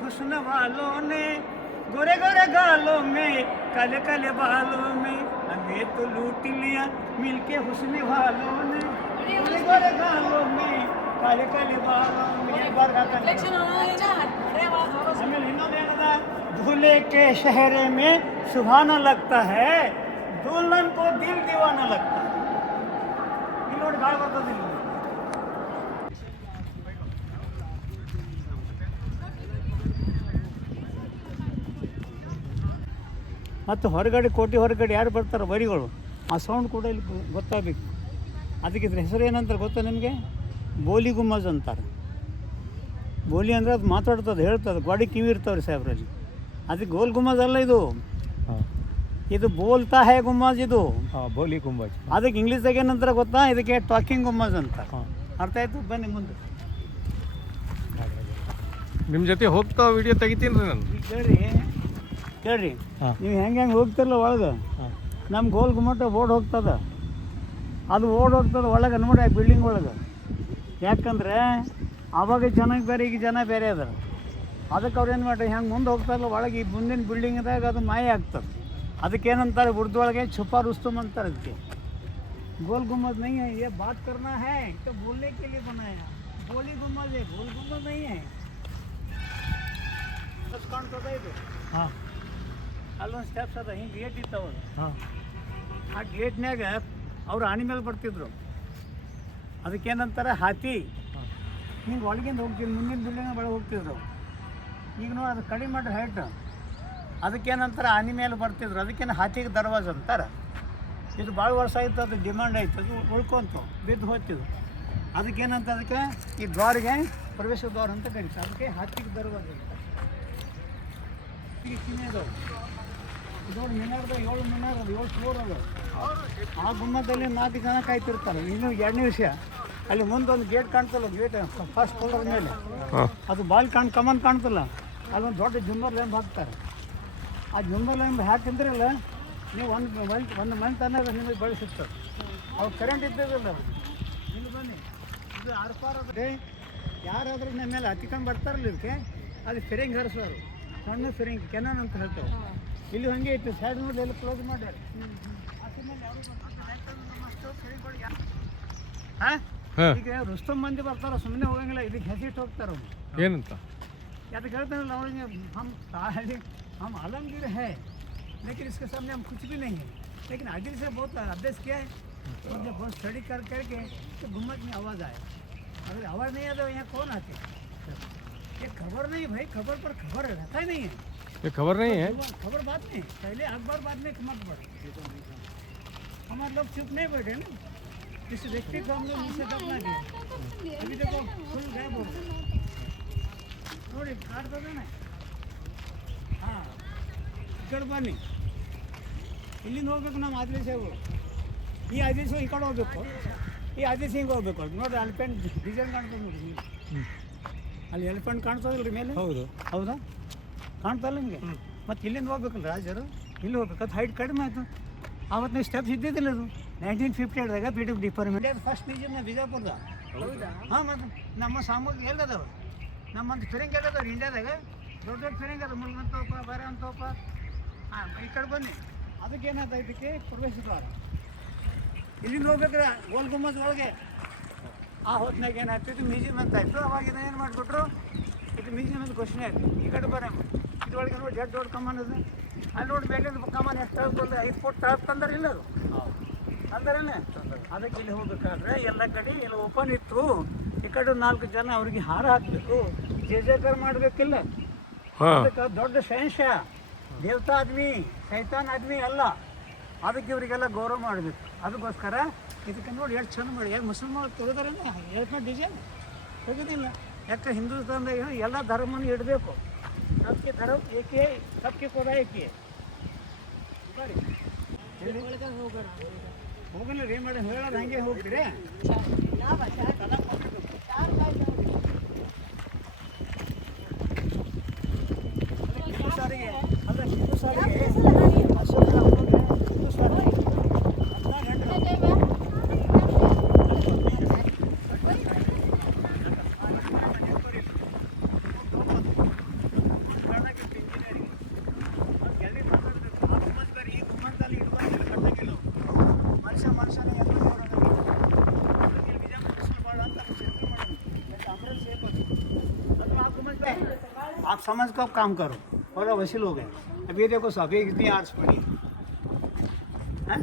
हुस्न वालों ने गोरे गोरे गालों में काले काले बालों में हमें तो लूट लिया मिलके हुस्न वालों ने गोरे गोरे गालों में काले काले बालों में एक बार गाता हमें ಇನ್ನೊಂದೇನದ दूल्हे के शहर में सुहाना लगता है दुल्हन को दिल दीवाना लगता है ಇಲ್ಲಿ ನೋಡಿ ಗಾಳಿ ಬರ್ತದೆ ಇಲ್ಲಿ ಮತ್ತು ಹೊರಗಡೆ ಕೋಟೆ ಹೊರಗಡೆ ಯಾರು ಬರ್ತಾರೋ ವರಿಗಳು ಆ ಸೌಂಡ್ ಕೂಡ ಇಲ್ಲಿ ಗೊತ್ತಾಗಬೇಕು. ಅದಕ್ಕೆ ಇದ್ರ ಹೆಸರು ಏನಂತಾರೆ ಗೊತ್ತಾ ನಿಮಗೆ? ಬೋಲಿ ಗುಮ್ಮಜ್ ಅಂತಾರೆ. ಬೋಲಿ ಅಂದರೆ ಅದು ಮಾತಾಡ್ತದೆ, ಹೇಳ್ತದೆ, ಗಾಡಿ ಕಿವಿ ಇರ್ತಾವ್ರಿ ಸಾಹೇಬ್ರಲ್ಲಿ. ಅದಕ್ಕೆ ಗೋಲ್ ಗುಮ್ಮಜ್ ಅಲ್ಲ ಇದು, ಇದು ಬೋಲ್ತಾ ಹೇ ಗುಮ್ಮಜ್. ಇದು ಬೋಲಿ ಗುಮ್ಮಜ್. ಅದಕ್ಕೆ ಇಂಗ್ಲೀಷ್ದಾಗ ಏನಂತಾರೆ ಗೊತ್ತಾ? ಇದಕ್ಕೆ ಟಾಕಿಂಗ್ ಗುಮ್ಮಜ್ ಅಂತ. ಅರ್ಥ ಆಯ್ತು? ಬನ್ನಿ ಮುಂದೆ. ನಿಮ್ಮ ಜೊತೆ ಹೋಗ್ತಾ ವಿಡಿಯೋ ತೆಗಿತೀನಿ ರೀ ನಾನು. ಕೇಳ್ರಿ, ನೀವು ಹೆಂಗೆ ಹೋಗ್ತಿರಲ್ಲ ಒಳಗೆ, ನಮ್ಮ ಗೋಲ್ ಗುಮ್ಮಟ ಓಡ್ ಹೋಗ್ತದೆ, ಅದು ಓಡ್ ಹೋಗ್ತದೆ ಒಳಗೆ ನೋಡಿ, ಆ ಬಿಲ್ಡಿಂಗ್ ಒಳಗೆ. ಯಾಕಂದರೆ ಆವಾಗ ಜನ ಬೇರೆ, ಈಗ ಜನ ಬೇರೆ ಅದಾರ. ಅದಕ್ಕೆ ಅವ್ರು ಏನು ಮಾಡ್ರಿ, ಹೆಂಗೆ ಮುಂದೆ ಹೋಗ್ತಾರಲ್ಲ ಒಳಗೆ, ಈ ಮುಂದಿನ ಬಿಲ್ಡಿಂಗ್ದಾಗ ಅದು ಮಾಯ ಆಗ್ತದೆ. ಅದಕ್ಕೇನಂತಾರೆ ಉರ್ದುವೊಳಗೆ छुपा रुस्तम ಅಂತಾರೆ. ಅದಕ್ಕೆ ಗೋಲ್ ಗುಮ್ಮಜ್ नहीं है, ये बात करना है तो बोलने के लिए बनाया. ಗೋಲಿ ಗುಮ್ಮಜ್ है, ಗೋಲ್ ಗುಮ್ಮಜ್ नहीं है. ಕಾಣ್ತದ ಇದು? ಹಾಂ, ಅಲ್ಲೊಂದು ಸ್ಟೆಪ್ಸ್ ಅದ, ಹಿಂಗೆ ಗೇಟ್ ಇತ್ತವ. ಹಾಂ, ಆ ಗೇಟ್ನ್ಯಾಗ ಅವ್ರು ಆನೆ ಮೇಲೆ ಬರ್ತಿದ್ರು. ಅದಕ್ಕೇನಂತಾರೆ ಹಾತಿ. ಹಿಂಗೆ ಒಳಗಿಂದ ಹೋಗ್ತಿದ್ರು, ಮುಂದಿನ ಬಿಲ್ಡಿಂಗ್ ಒಳಗೆ ಹೋಗ್ತಿದ್ರು. ಈಗ ನೋಡಿ ಅದು ಕಡಿಮೆ ಮಾಡ್ರಿ ಹೈಟ್. ಅದಕ್ಕೇನಂತಾರೆ ಆನೆ ಮೇಲೆ ಬರ್ತಿದ್ರು. ಅದಕ್ಕೇನು ಹಾತಿಗೆ ದರ್ವಾಜ ಅಂತಾರೆ. ಇದು ಭಾಳ ವರ್ಷ ಆಯ್ತು, ಅದು ಡಿಮಾಂಡ್ ಆಯ್ತು, ಅದು ಉಳ್ಕೊಂತು ಬಿದ್ದು ಹೋಗ್ತಿದ್ರು. ಅದಕ್ಕೇನಂತ, ಅದಕ್ಕೆ ಈ ದ್ವಾರಿಗೆ ಪ್ರವೇಶ ದ್ವಾರ ಅಂತ ಕರೀತಾರೆ. ಅದಕ್ಕೆ ಹಾತಿಗೆ ದರ್ವಾಜ ಅಂತ. ಈಗ ಚಿನ್ನೆ ಅದಾವೆ ನೋಡಿ, ಮಿನಾರ್ದ 7 ಮಿನಾರ್ ಅದು, 7 ಫ್ಲೋರ್ ಅದು. ಆ ಗುಮ್ಮದಲ್ಲಿ 4 ಜನ ಕಾಯ್ತಿರ್ತಾರೆ. ಇನ್ನು ಎರಡನೇ ವಿಷಯ, ಅಲ್ಲಿ ಮುಂದೊಂದು ಗೇಟ್ ಕಾಣ್ತಲ್ಲ, ಗೇಟ್ ಫಸ್ಟ್ ಫ್ಲೋರ್ ಮೇಲೆ ಅದು ಬಾಲ್ ಕಮನ್ ಕಾಣ್ತಲ್ಲ, ಅಲ್ಲೊಂದು ದೊಡ್ಡ ಜುಮ್ಮರ್ ಲ್ಯಾಂಬ್ ಹಾಕ್ತಾರೆ. ಆ ಜುಮ್ಮರ್ ಲ್ಯಾಂಬ್ ಹಾಕಿದ್ರಲ್ಲ ನೀವು ಒಂದು ಮಂತ್ ಅನ್ನೋದು ನಿಮಗೆ ಬಳಸುತ್ತೆ. ಅವ್ರು ಕರೆಂಟ್ ಇದ್ದದಲ್ಲ. ಇಲ್ಲಿ ಬನ್ನಿ, ಇದು ಆರ್ಪಾರದ್ರೆ ಯಾರಾದರೂ ನಮ್ಮ ಮೇಲೆ ಹತ್ತಿಕೊಂಡು ಬರ್ತಾರಲ್ಲ ಇದಕ್ಕೆ, ಅಲ್ಲಿ ಫಿರಿಂಗ್ ಹರಿಸೋರು, ಸಣ್ಣ ಫಿರಿಂಗ್ ಕೆನಾನ್ ಅಂತ ಹೇಳ್ತಾರೆ. ಇಲ್ಲಿ ಹಂಗೆ ಇತ್ತು, ಸೈಡ್ ನೋಡಿ ಎಲ್ಲ ಕ್ಲೋಸ್ ಮಾಡ್ಯಾರ. ಈಗ ರುಸ್ತಮ್ ಮಂದಿ ಬರ್ತಾರ, ಸುಮ್ಮನೆ ಹೋಗಂಗಿಲ್ಲ, ಇದಕ್ಕೆ ಹೆಸಿಟ್ಟು ಹೋಗ್ತಾರೆ. ಏನಂತ ಅದಕ್ಕೆ ಹೇಳ್ತಾರಲ್ಲ ಅವಳಿಗೆ, हम आलमगीर है लेकिन इसके सामने हम कुछ भी नहीं है. लेकिन आदिल से बहुत अभ्यास किया है, और जब बहुत स्टडी करके तो गुम्मत में आवाज़ आया. अगर आवाज़ नहीं आया तो यहाँ कौन आते? ये खबर नहीं भाई, खबर पर खबर रहता ही नहीं है. ये खबर नहीं है, खबर बात नहीं, पहले अखबार बाद में मत पढ़. हमारे लोग चुप नहीं बैठे ना, किसी व्यक्ति को हम लोग मुझसे दबना दिया. अभी देखो फुल गायब हो गया ನೋಡಿ, ಕಾಡ್ತದೇನೆ. ಹಾಂ, ಈ ಕಡೆ ಬನ್ನಿ, ಇಲ್ಲಿಂದ ಹೋಗ್ಬೇಕು ನಮ್ಮ ಆದಿಲ್ ಸಾಹೇಬರು. ಈ ಆದಿಲ್ ಸಾಹೇಬ್ ಈ ಕಡೆ ಹೋಗ್ಬೇಕು, ಈ ಆದಿಲ್ ಹಿಂಗೆ ಹೋಗ್ಬೇಕು. ನೋಡಿರಿ ಎಲಿಫೆಂಟ್ ಡಿಸೈನ್ ಕಾಣ್ತದೆ ನೋಡಿ, ಅಲ್ಲಿ ಎಲಿಫೆಂಟ್ ಕಾಣ್ತದಲ್ಲ ರೀ ಮೇಲೆ. ಹೌದು, ಹೌದಾ? ಕಾಣ್ತಲ್ಲ ನಿಮಗೆ? ಮತ್ತು ಇಲ್ಲಿಂದ ಹೋಗ್ಬೇಕಲ್ಲ ರಾಜರು, ಇಲ್ಲಿ ಹೋಗ್ಬೇಕು. ಅದು ಹೈಟ್ ಕಡಿಮೆ ಆಯಿತು. ಆವತ್ತು ನೀವು ಸ್ಟೆಪ್ಸ್ ಇದ್ದಿದ್ದಿಲ್ಲ. ಅದು 1958ದಾಗ ಪಿ ಡಿ ಡಿಪಾರ್ಟ್ಮೆಂಟ್ ಫಸ್ಟ್ ಮ್ಯೂಸಿಯಮ್ನ ಬಿಜಾಪುರದ. ಹೌದಾ? ಹಾಂ, ಮತ್ತು ನಮ್ಮ ಸಾಮಗ್ರಿ ಎಲ್ಲದವ, ನಮ್ಮಂತ ಫಿರಿಂಗ್ ಎಲ್ಲದವ್ರು ಇಂಡಿಯಾದಾಗ. ದೊಡ್ಡ ದೊಡ್ಡ ಫಿರಿಂಗ್ ಅದು, ಮುಳ್ಗಂತೋಪ, ಬೇರೆ ಅಂತೋಪ. ಹಾಂ, ಈ ಕಡೆ ಬನ್ನಿ. ಅದಕ್ಕೆ ಏನಾಯ್ತು, ಇದಕ್ಕೆ ಪ್ರವೇಶ ದ್ವಾರ. ಇಲ್ಲಿಂದ ಹೋಗ್ಬೇಕ್ರೆ ಗೋಲ್ ಗುಮ್ಮಜ್ ಒಳಗೆ. ಆ ಹೊತ್ತಿನಾಗ ಏನಾಯ್ತು, ಇದು ಮ್ಯೂಸಿಯಮ್ ಅಂತ ಆಯಿತು. ಅವಾಗ ಇದನ್ನ ಏನು ಮಾಡಿಬಿಟ್ರು, ಇದು ಮ್ಯೂಸಿಯಮ್ ಅಂತ ಘೋಷಣೆ ಆಯಿತು. ಈ ಕಡೆ ಬರ, ಇದ್ರೊಳಗೆ ನೋಡಿ ದೊಡ್ಡ ಕಮಾನ್ ಅದು. ಅಲ್ಲಿ ನೋಡಿ ಬೇಕಿದ್ದು ಕಮಾನ್ ಎಷ್ಟು ತಳ್ಕೊಂಡು 5 ಫುಟ್ ತಳಕ್ಕೆ ತಂದಾರೆ. ಇಲ್ಲ ಅದು ತಂದಾರೇನೆ. ಅದಕ್ಕೆ ಇಲ್ಲಿ ಹೋಗ್ಬೇಕಾದ್ರೆ ಎಲ್ಲ ಕಡೆ ಎಲ್ಲ ಓಪನ್ ಇತ್ತು. ಈ ಕಡೆ 4 ಜನ ಅವ್ರಿಗೆ ಹಾರ ಹಾಕಬೇಕು, ಜಯಜಯಕಾರ ಮಾಡಬೇಕಿಲ್ಲ. ಅದಕ್ಕೆ ದೊಡ್ಡ ಶಹನ್ಶಾಹ, ದೇವತಾ ಆದ್ಮಿ, ಶೈತಾನ್ ಆದ್ಮಿ ಅಲ್ಲ. ಅದಕ್ಕೆ ಇವರಿಗೆಲ್ಲ ಗೌರವ ಮಾಡಬೇಕು. ಅದಕ್ಕೋಸ್ಕರ ಇದಕ್ಕೆ ನೋಡಿ ಎಷ್ಟು ಚಂದ ಮಾಡಿ. ಯಾಕೆ ಮುಸಲ್ಮಾನ್ ತೆಗೆದಾರೇನೆ ಎಲಿಫೆಂಟ್ ಡಿಸೈನ್ ತೆಗೆದಿಲ್ಲ. ಯಾಕೆ ಹಿಂದೂಸ್ತಾನದಾಗ ಎಲ್ಲ ಧರ್ಮನ ಇಡಬೇಕು. सबके धर्म एक ही है, सबके खुदा एक ही है. ಹೋಗಲ್ಲ ರೀ ಮೇಡಮ್, ಹೇಳೋದು ಹಂಗೆ ಹೋಗ್ತೀರಿ. ಸಾರಿಗೆ ಅಲ್ಲ, ಹಿಂದೂ ಸಾರಿಗೆ समझ को काम करो और वसील हो गए। अब ये देखो सब ये कितनी आर्ट्स पड़ी है,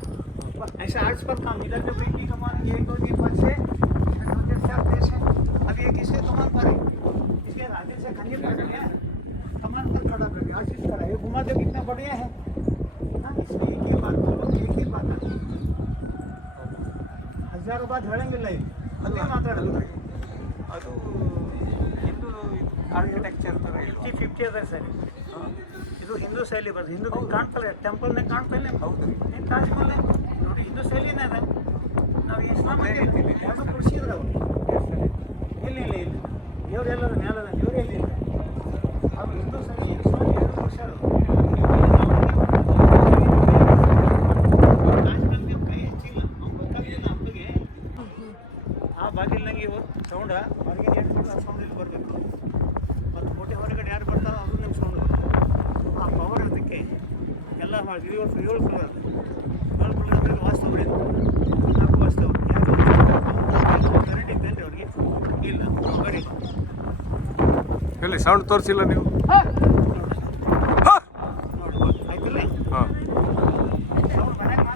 ऐसे आर्ट्स पर काम। इधर जो पेंटिंग कमान ये तो ये पर से अब ये किसे कमान पर है, इसके आगे से खंजर कर दिया कमान पर खड़ा कर दिया, आर्टिस्ट करा ये घुमा दो कितना बढ़िया है ना। इसमें एक ही बात बोलो, एक ही बात है, हजारों बात ಹೇಳಂಗಿಲ್ಲ ಇಲ್ಲಿ ಅದೇ ಮಾತಾಡೋದು ಅದು ಹಿಂದೂ ಆರ್ಕಿಟೆಕ್ಚರ್ ಥರ 50 ಅದ ಸರ್ ಇದು ಹಿಂದೂ ಶೈಲಿ ಬರ್ತದೆ ಹಿಂದೂ ಕಾಣ್ತಲ್ಲ ಟೆಂಪಲ್ನಾಗ ಕಾಣ್ತಲ್ಲ ಹೌದು ನೀನು ತಾಜ್ಮಹಲ್ ನೋಡಿ ಹಿಂದೂ ಶೈಲಿನೇ ಅದ ನಾವು ಇಸ್ಲಾಂ ಯಾರು ಕುಡಿಸಿದ್ರು ಅವರು ಇಲ್ಲ ಇಲ್ಲ ಇಲ್ಲ ದೇವರೆಲ್ಲರ ಮೇಲದ ದೇವ್ರು ಎಲ್ಲಿಲ್ಲ ಅವ್ರು ಹಿಂದೂ ಶೈಲಿ ಇಸ್ಲಾಂ ಎರಡು ಕುಡಿಸ್ಯಾರು ಬಾಗಿಲಿನಾಗ ಇವು ಸೌಂಡ ಹೊರಗಿನ ಎಷ್ಟು ಬರ್ತಾರೆ ಸೌಂಡ್ ಇಲ್ಲಿ ಬರಬೇಕು ಮತ್ತು ಕೋಟೆ ಹೊರಗಡೆ ಯಾರು ಬರ್ತಾರೋ ಅದು ನಿಮ್ಮ ಸೌಂಡ್ ಆ ಪವರ್ ಅದಕ್ಕೆ ಎಲ್ಲ ಮಾಡಿ 7 ಫ್ಲೋರ್ ಅಂದರೆ ವಾಸ್ತವ ಹೊಡೆದು 4 ವಾಸ್ತವ ಯಾರು ಕರೆಂಟ್ ಇದ್ದಲ್ಲಿ ಅವ್ರಿಗೆ ಇಲ್ಲ ಬರೀ ಎಲ್ಲಿ ಸೌಂಡ್ ತೋರಿಸಿಲ್ಲ ನೀವು? ನೋಡ್ಬೋದು ಆಯ್ತಲ್ಲ ಹಾಂ ಸೌಂಡ್ ಮನೆಗೆ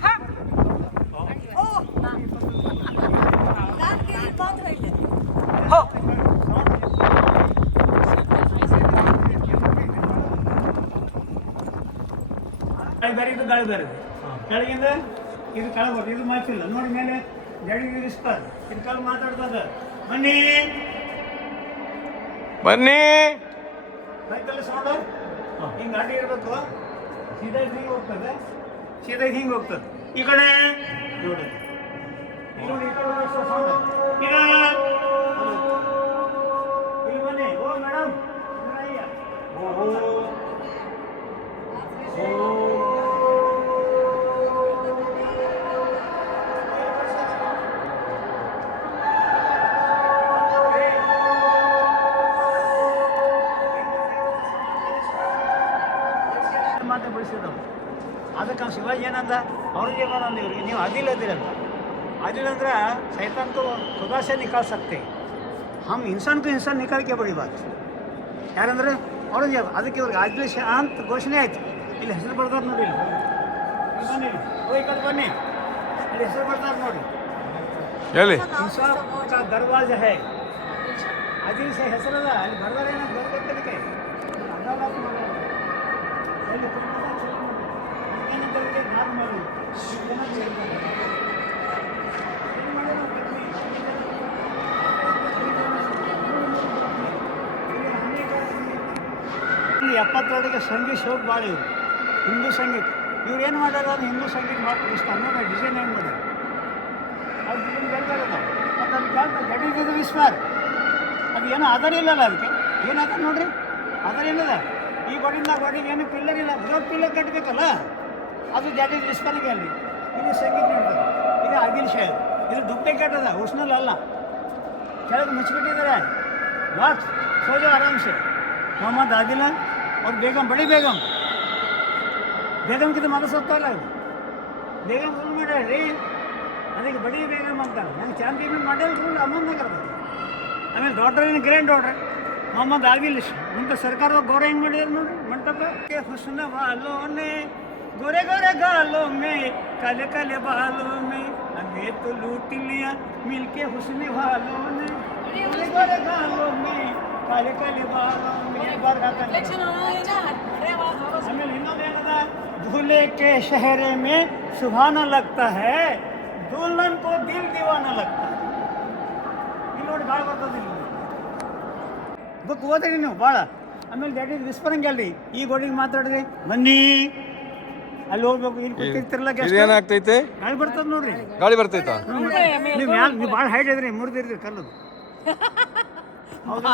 ಬೇರೆ ಇದು ಗಾಳಿ ಬೇರೆ ಕೆಳಗಿಂದ ಇದು ಕೆಳಗೋದು ಇದು ಮಾತಿಲ್ಲ ನೋಡಿ ಮೇಲೆ ಜಡಿ ಇರಿಸ್ತಾರೆ ಇದು ಕೆಳ ಮಾತಾಡ್ತದ ಬನ್ನಿ ಬನ್ನಿ ಆಯ್ತಲ್ಲ ಸೌಂಡ್ ಹಿಂಗೆ ಅಡ್ಡಿ ಇರಬೇಕು ಸೀದಾ ಹಿಂಗೆ ಹೋಗ್ತದೆ ಸೀದಾ ಹಿಂಗೆ ಹೋಗ್ತದೆ ಈ ಕಡೆ ನೋಡಿ ನೋಡಿ ಈ ಕಡೆ ಸೌಂಡ್ ಇಲ್ಲಿ ಬನ್ನಿ ಓ ಮೇಡಮ್ ಓ ಮಾತು ಬೆಳೆಸಿದವು ಅದಕ್ಕೆ ಅವ್ನು ಶಿವಾಜಿ ಏನಂದ ಔರಂಗಜೇಬ ಅಂದ ಇವ್ರಿಗೆ ನೀವು ಆದಿಲ್ ಅದಿರಲ್ಲ आदिल अंदर शैतान को खुदा से निकाल सकते हम इंसान को इंसान निकाल के बड़ी बात ಯಾರಂದ್ರೆ ಔರಂಗಜೇಬ ಅದಕ್ಕೆ ಇವ್ರಿಗೆ ಆದಿಲ್ ಶಾ ಅಂತ ಘೋಷಣೆ ಆಯಿತು ಇಲ್ಲಿ ಹೆಸರು ಬರ್ತಾರೆ ನೋಡಿ ಇಲ್ಲಿ ಬನ್ನಿ ಓ ಈ ಕಡೆ ಬನ್ನಿ ಇಲ್ಲಿ ಹೆಸರು ಬರ್ತಾರೆ ನೋಡಿ ಹೇಳಿ इंसाफ का दरवाजा है आदिल से ಹೆಸರದ ಅಲ್ಲಿ ಬರ್ದಾರೆ ಏನೋ ಬರ್ಕೊಳ್ತೇನೆ ಅದಾವತ್ತು ಮಾಡೋದು ಅಲ್ಲಿ ಏನಂತಂದ್ರೆ ನಾನ್ ಮಾಡಿ ಏನಂತ ಹೇಳ್ತಾರೆ 72 ಸಂಗೀತ ಶೋಕ್ ಭಾಳ ಇವರು ಹಿಂದೂ ಸಂಗೀತ ಇವ್ರು ಏನು ಮಾಡ್ಯಾರ ಅದು ಹಿಂದೂ ಸಂಗೀತ ಮಾಡ್ಕೊಡಿಸ್ತಾರೆ ನೋಡಿ ಡಿಸೈನ್ ಏನು ಮಾಡ್ಯಾರ ಅದು ಡಿಸೈನ್ ಬೇಕಾಗದ ಮತ್ತು ಅದು ಕೇಳ್ತಾರೆ ಜಡಿದ ವಿಸ್ವಾರ ಅದು ಏನೋ ಆಧಾರ ಇಲ್ಲಲ್ಲ ಅದಕ್ಕೆ ಏನಾದ ನೋಡ್ರಿ ಆಧಾರ ಏನದ ಈ ಗೋಡಿಂದ ಗೋಡಿಗೆ ಏನು ಪಿಲ್ಲರ್ ಇಲ್ಲ ದೊಡ್ಡ ಪಿಲ್ಲರ್ ಕಟ್ಟಬೇಕಲ್ಲ ಅದು ಜಡಿದ ವಿಸ್ವಾರಿಗೆ ಅಲ್ಲಿ ಇದು ಸಂಗೀತ ನೋಡ್ತಾರೆ ಇದು ಆದಿಲ್ ಶಾ ಇದು ಡೂಪ್ಲಿಕೇಟ್ ಅದ ಒರಿಜಿನಲ್ ಅಲ್ಲ ಕೆಳಗೆ ಮುಚ್ಚಿಬಿಟ್ಟಿದ್ದಾರೆ ಬಾಕ್ಸ್ ಸೋಜೋ ಆರಾಮ್ से मोहम्मद आदिल और बेगम बड़ी बेगम की तो मदद होता है बेगम फुल मारे ರೀ ಅದಕ್ಕೆ ಬಡಿ ಬೇಗಮ್ ಅಂತಾರೆ ನಂಗೆ ಚಾಂದಿ ಮಾಡೆಲ್ ಫುಲ್ ಅಮ್ಮನ ಕರ್ತಾರೆ ಆಮೇಲೆ ಡಾಕ್ಟರ್ ಏನು ಗ್ರ್ಯಾಂಡ್ ಡಾಕ್ಟರ್ ಮೊಹಮ್ಮದ್ ಆದಿಲ್ ಮುಂದೆ ಸರ್ಕಾರದ ಗೌರವ ಹೆಂಗೆ ಮಾಡಿದ್ರು ನೋಡಿ ಮಂಟಪ ಹುಸ್ನ ವಾಲೋ ನೇ गोरे गोरे गालों में काले काले बालों में हमें तो लूट लिया मिलके हुस्न वालों ने गोरे गोरे गालों में काले काले बालों में एक बार गाता हमें हिंदू दूल्हे के शहर में सुहाना लगता है दुल्हन को दिल दीवाना लगता है ಇಲ್ಲಿ ನೋಡಿ ಭಾಳ ಬರ್ತದೆ ಇಲ್ಲಿ ಬುಕ್ ಓದ್ರಿ ನೀವು ಭಾಳ ಆಮೇಲೆ ದ್ಯಾಟ್ ಈಸ್ ವಿಸ್ಪರಿಂಗ್ ಅಲ್ರಿ ಈ ಗೋಡಿಗೆ ಮಾತಾಡಿದ್ರೆ ಬನ್ನಿ ಅಲ್ಲಿ ಹೋಗ್ಬೇಕು ಇಲ್ಲಿ ಕೂತಿರ್ತಿರಲ್ಲ ಏನಾಗ್ತೈತೆ ಗಾಳಿ ಬರ್ತದೆ ನೋಡ್ರಿ ಗಾಳಿ ಬರ್ತೈತಾ ನೀವು ನೀವು ಭಾಳ ಹೈಟ್ ಇದ್ರಿ ಮುರಿದಿರ್ರಿ ಕಲ್ಲದು ಹೌದು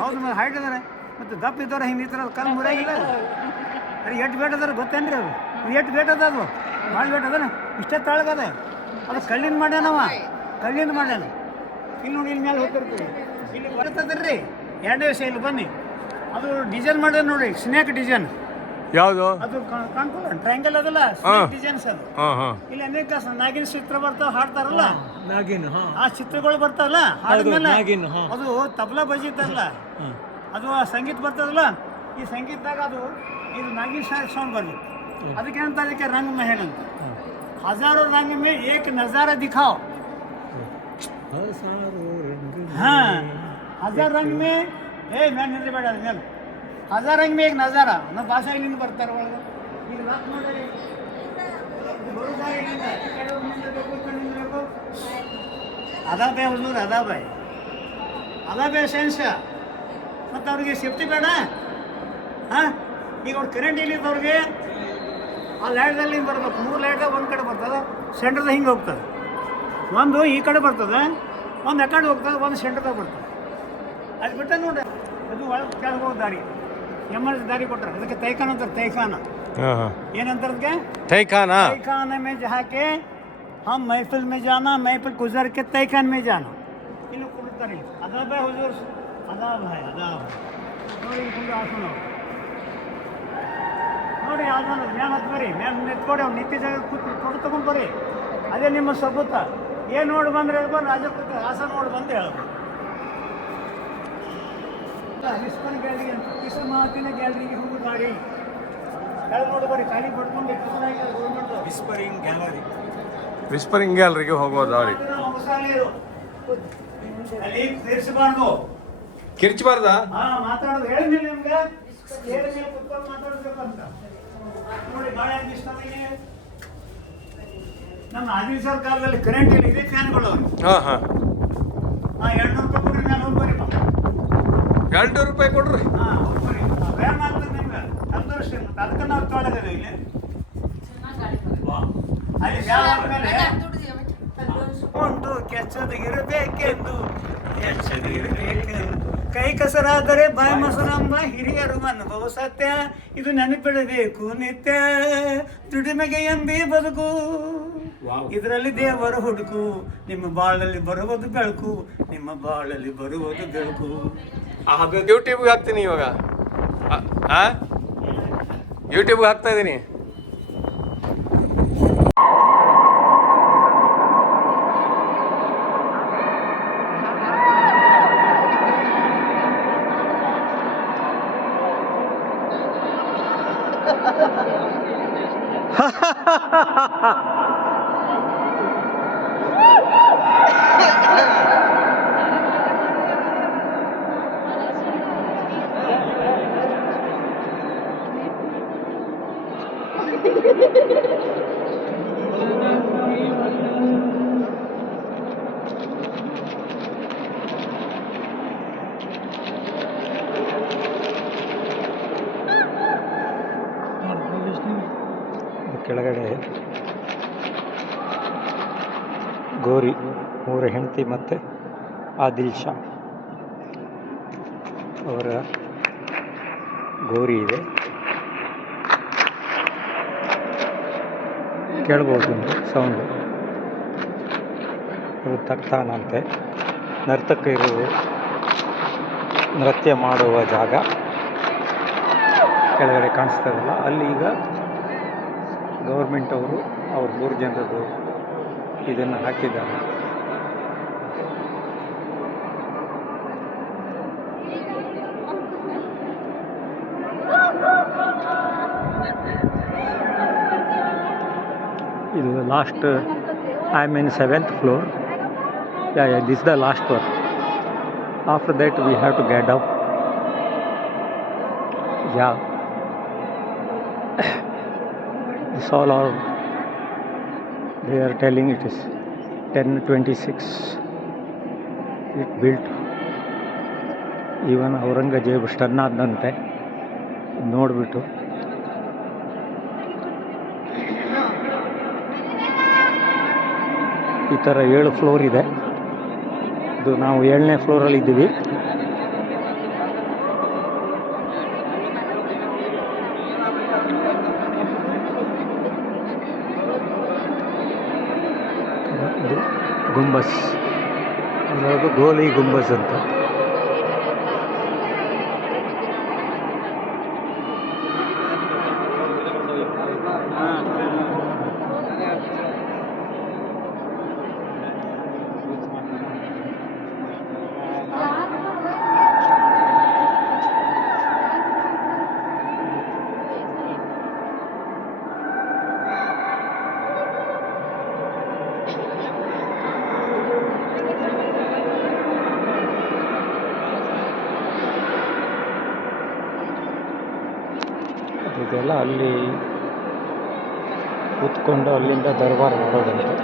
ಹೌದು ಮತ್ತೆ ಹೈಟ್ ಅದಾರೆ ಮತ್ತು ದಪ್ಪ ಇದ್ದವ್ರ ಹಿಂಗೆ ನಿಂತಿರಲ್ಲ ಕಲ್ಲು ಮುರಿಯಾಗಿಲ್ಲ ಅದು ಎಷ್ಟು ಬೇಟ್ ಅದಾರ ಗೊತ್ತೇನ್ರಿ ಅದು ಎಷ್ಟು ಬೇಟ್ ಅದ ಅದು ಭಾಳ ಬೇಟ್ ಅದ ಇಷ್ಟೇ ತಾಳಗದ ಅದು ಕಲ್ಲಿಂದ ಮಾಡ್ಯಾನವ ಕಲ್ಲಿಂದ ಮಾಡ್ಯಾನ ಇಲ್ಲಿ ನೋಡಿ ಇಲ್ಲಿ ಮೇಲೆ ಹೋಗ್ತಿರ್ತೀವಿ ಇಲ್ಲಿ ಬರ್ತದ್ರಿ ಎರಡನೇ ವಿಷಯ ಇಲ್ಲಿ ಬನ್ನಿ ಅದು ಡಿಸೈನ್ ಮಾಡ್ಯಾನ ನೋಡಿ ಸ್ನೇಕ್ ಡಿಸೈನ್ ಯಾವುದು ಅದು ಕಾಣ್ಕೊಳ್ಳ ಟ್ರಯಾಂಗಲ್ ಅದಲ್ಲ ಡಿಸೈನ್ಸ್ ಅದು ಇಲ್ಲಿ ಅನೇಕ ನಾಗಿನ ಚಿತ್ರ ಬರ್ತಾವ ಹಾಡ್ತಾರಲ್ಲ ನಾಗಿನ ಆ ಚಿತ್ರಗಳು ಬರ್ತಾವಲ್ಲ ಹಾಡಿದ್ಮೇಲೆ ಅದು ತಬಲಾ ಬಜಿತಾರಲ್ಲ ಅದು ಸಂಗೀತ ಬರ್ತದಲ್ಲ ಈ ಸಂಗೀತದಾಗ ಅದು ಇದು ನಾಗೇಶ್ ಸೌಂಡ್ ಬರಬೇಕು. ಅದಕ್ಕೆ ಅಂತ ಅದಕ್ಕೆ ರಂಗ್ ಮಹಲ್ ಅಂತ. हजारों रंग में एक नज़ारा दिखाओ. हाँ, हजार रंग में मैं नहीं बैठा मेल हजार रंग में एक नज़ारा ना भाषा इಲ್ಲಿಂದ ಬರ್ತಾರೆ ಒಳಗೆ. ಈಗ ರಾತ್ ನೋಡಿ ಅದಾಬೆ ಹುಜೂರ್ ಅದಾಬೆ ಅದಾಬೆ ಸೆನ್ಸ್ ಮತ್ತು ಅವ್ರಿಗೆ ಸೇಫ್ಟಿ ಬೇಡ. ಹಾಂ, ಈಗ ಅವ್ರು ಕರೆಂಟ್ ಇಲ್ಲಿದ್ದವ್ರಿಗೆ ಆ ಲೈಟ್ದಲ್ಲಿ ಬರ್ಬೇಕು. 3 ಲೈಟ್ದಾಗ ಒಂದು ಕಡೆ ಬರ್ತದೆ, ಸೆಂಟ್ರ್ದಾಗ ಹಿಂಗೆ ಹೋಗ್ತದೆ. ಒಂದು ಈ ಕಡೆ ಬರ್ತದೆ, ಒಂದು ಆ ಕಡೆ ಹೋಗ್ತದೆ, ಒಂದು ಸೆಂಟ್ರ್ದಾಗ ಬರ್ತದೆ. ಅದು ಬಿಟ್ಟು ನೋಡಿ ಅದು ಒಳಗೆ ಕೆಳಗೆ ಹೋಗೋ ದಾರಿ ಎಮರ್ಜೆನ್ಸಿ ದಾರಿ ಕೊಟ್ಟರೆ ಅದಕ್ಕೆ ತೈಖಾನ ಅಂತಾರೆ. ತೈಖಾನ ಏನಂತಾರೆ ಅದಕ್ಕೆ? ತೈಖಾನಾ. तहखाना में जाके हम महफिल में जाना, महफिल गुजर के तहखान में जाना. इन्हें कुर्तारी अदाब है हुजूर, अदाब है अदाब. ನೋಡಿ ಫುಲ್ ಆಸನ ನೋಡಿ ಆಸನ ಮ್ಯಾನ್ ಹತ್ತು ಬರ್ರಿ, ಮ್ಯಾನ್ ನಿಂತ್ಕೊಡಿ. ಅವ್ನು ನಿತ್ಯ ಜಾಗ ಕೂತು ಫೋಟೋ ತೊಗೊಂಡು ಬರ್ರಿ. ಅದೇ ನಿಮ್ಮ ಸಬೂತ. ಏನು ನೋಡಿ ಬಂದರೆ ಹೇಳ್ಬೋದು, ರಾಜ ಕೂತ ಆಸನ ನೋಡಿ ಬಂದು ಹೇಳೋದು. ವಿಸ್ಪನ್ ಗ್ಯಾಲರಿ ಅಂತ ಕೃಷ್ಣ ಮಹಾತಿನ ಗ್ಯಾಲರಿಗೆ ಹೋಗೋ ದಾರಿ ಕೆಳಗೆ ನೋಡಿ ಬರ್ರಿ. ಖಾಲಿ ಪಡ್ಕೊಂಡು ವಿಸ್ಪರಿಂಗ್ ಗ್ಯಾಲರಿ, ವಿಸ್ಪರಿಂಗ್ ಗ್ಯಾಲರಿಗೆ ಹೋಗುವ ದಾರಿ. ಅಲ್ಲಿ ಸೇರಿಸಬಾರ್ದು, ಕಿರ್ಚಬಾರ್ದ. ಮಾತಾಡೋದು ಹೇಳಿದ್ವಿ ನಿಮ್ಗೆ. ಏಳು ಮೇಲೆ ಕುತ್ಕೊಂಡು ಮಾತಾಡ್ಬೇಕಂತ ನೋಡಿ. ಭಾಳ ಇಷ್ಟ ನಮಗೆ. ನಮ್ಮ ಆದಿಲ್ ಸರ್ ಕಾಲದಲ್ಲಿ ಕರೆಂಟ್ ಇಲ್ಲ, ಇದೇ ಫ್ಯಾನ್ಗಳು. ಹಾಂ ಹಾಂ, 200 ರೂಪಾಯಿ ಕೊಡ್ರಿ, ನಾನು ಹೋಗ್ಬರಿ. 200 ರೂಪಾಯಿ ಕೊಡ್ರಿ. ಹಾಂ, ಹೋಗ್ಬರಿ. ವ್ಯಾನ್ ಆಗ್ತದೆ ನಿಮ್ಗೆ ಸಂತೋಷ. ಅದಕ್ಕೆ ನಾವು ತೊಳೆದಿದೆ ಇಲ್ಲಿ. ಅಲ್ಲಿ ವ್ಯಾನ್ ಆದ್ಮೇಲೆ ಒಂದು ಕೆಚ್ಚದಿರಬೇಕೆಂದು ಕೈ ಕಸರಾದರೆ ಬಾಯಿ ಮೊಸರಂಬ ಹಿರಿಯರು ಅನುಭವ ಸತ್ಯ. ಇದು ನೆನಪಿಡಬೇಕು ನಿತ್ಯ. ದುಡಿಮೆಗೆ ಎಂಬಿ ಬದುಕು, ಇದರಲ್ಲಿ ದೇವರ ಹುಡುಕು. ನಿಮ್ಮ ಬಾಳಲ್ಲಿ ಬರುವುದು ಬೆಳಕು, ನಿಮ್ಮ ಬಾಳಲ್ಲಿ ಬರುವುದು ಬೆಳಕು. ಯೂಟ್ಯೂಬ್ಗೆ ಹಾಕ್ತೀನಿ ಇವಾಗ. ಯೂಟ್ಯೂಬ್ಗೆ ಹಾಕ್ತಾ ಇದ್ದೀನಿ. ಕೆಳಗಡೆ ಗೋರಿ 3 ಹೆಂಡತಿ ಮತ್ತು ಆದಿಲ್ ಶಾ ಅವರ ಗೋರಿ ಇದೆ. ಕೇಳ್ಬೋದು ಸೌಂಡು. ಅದು ತಖ್ತಾನಂತೆ, ನರ್ತಕರು ನೃತ್ಯ ಮಾಡುವ ಜಾಗ. ಕೆಳಗಡೆ ಕಾಣಿಸ್ತದಲ್ಲ, ಅಲ್ಲಿ ಈಗ ಗೌರ್ಮೆಂಟ್ ಅವರು ಅವ್ರ 3 ಜನರದ್ದು ಇದನ್ನು ಹಾಕಿದ್ದಾರೆ. ಇದು last, I am in 7th floor. Yeah, this is the last one. After that we have to get up. Yeah. This all are, they are telling it is 1026 it built. Even Aurangzeb stun ಆದಂತೆ ನೋಡಿಬಿಟ್ಟು. ಈ ಥರ 7 floor ಇದೆ. ಇದು ನಾವು 7ನೇ ಫ್ಲೋರಲ್ಲಿ ಇದ್ದೀವಿ. ಇದು ಗುಂಬಸ್, ಅದರದ್ದು ಗೋಲಿ ಗುಂಬಸ್ ಅಂತ. ಇದೆಲ್ಲ ಅಲ್ಲಿ ಕೂತ್ಕೊಂಡು ಅಲ್ಲಿಂದ ದರ್ಬಾರ್ ನೋಡೋದಂತೆ.